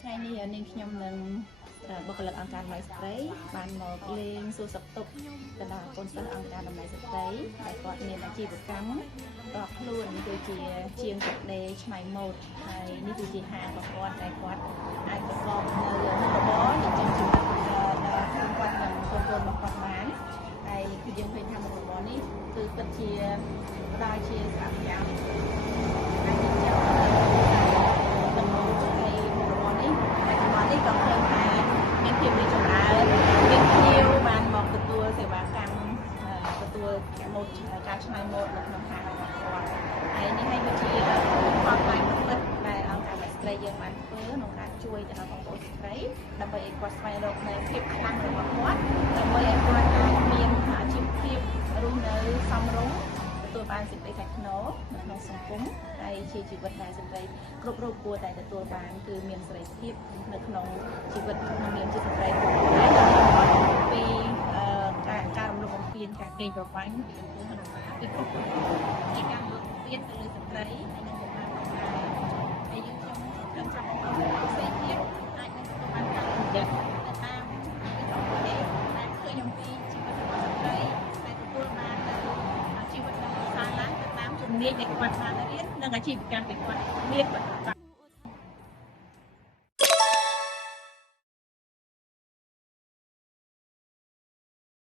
ថ្ងៃនេះនាងខ្ញុំនឹងបុគ្គលិកអង្គការតម្លៃស្ត្រីបានមកលេងសួរសុខទុក្ខទៅដល់កូនសិស្សអង្គការតម្លៃស្ត្រីដែលគាត់មានអាជីវកម្មរបស់ខ្លួនគឺជាជាងកាត់ដេរឆ្នៃម៉ូដហើយនេះគឺជាហាងរបស់គាត់ដែលគាត់អាចប្រកបនៅរបរចិញ្ចឹមជីវិតដល់គាត់និងកូនរបស់គាត់បានហើយគឺយើងឃើញថាមុខរបរនេះគឺពិតជាផ្ដល់ជាស្រាប់យ៉ាងនេះក៏ឃើញថាមានភាពរីកចម្រើនមានភ្ញៀវបានមកទទួលសេវាកម្មទទួលម៉ូដការច្នៃម៉ូដនៅក្នុងហាងរបស់គាត់ហើយនេះហើយគឺជាផលផ្នែកពិតដែលអង្គការស្ត្រីយើងបានធ្វើក្នុងការជួយទៅដល់បងប្អូនស្ត្រីដើម្បីឲ្យគាត់ស្វែងរកនូវភាពខ្លាំងរបស់គាត់ដើម្បីឲ្យគាត់អាចមានអាជីវភាពរស់នៅសមរម្យទទួលបានសេចក្តីថ្លៃថ្នូរនៅក្នុងសង្គមហើយជាជីវិតដែលស្ត្រីគ្រប់រូបគួរតែទទួលបានគឺមានសេរីភាពនៅក្នុងជីវិតមានជាស្ត្រីពីការរំលោភបំពានការកេងប្រវ័ញ្ចពីគ្រប់គ្រងនៃការរំលោភបំពានទៅលើស្ត្រីហើយនឹងកុមារហើយយើងខ្ញុំចង់ផ្សេងទៀតអាចនឹងទទួលបានការរំលោភទៅតាមពីអង្គការដែលឃើញអំពីជីវិតរបស់ស្ត្រីដែលទទួលបានជីវិតរបស់សាលាទៅតាមជំនាញដែលគាត់បានរៀននិងអាជីវកម្មដែលគាត់មានបន្ត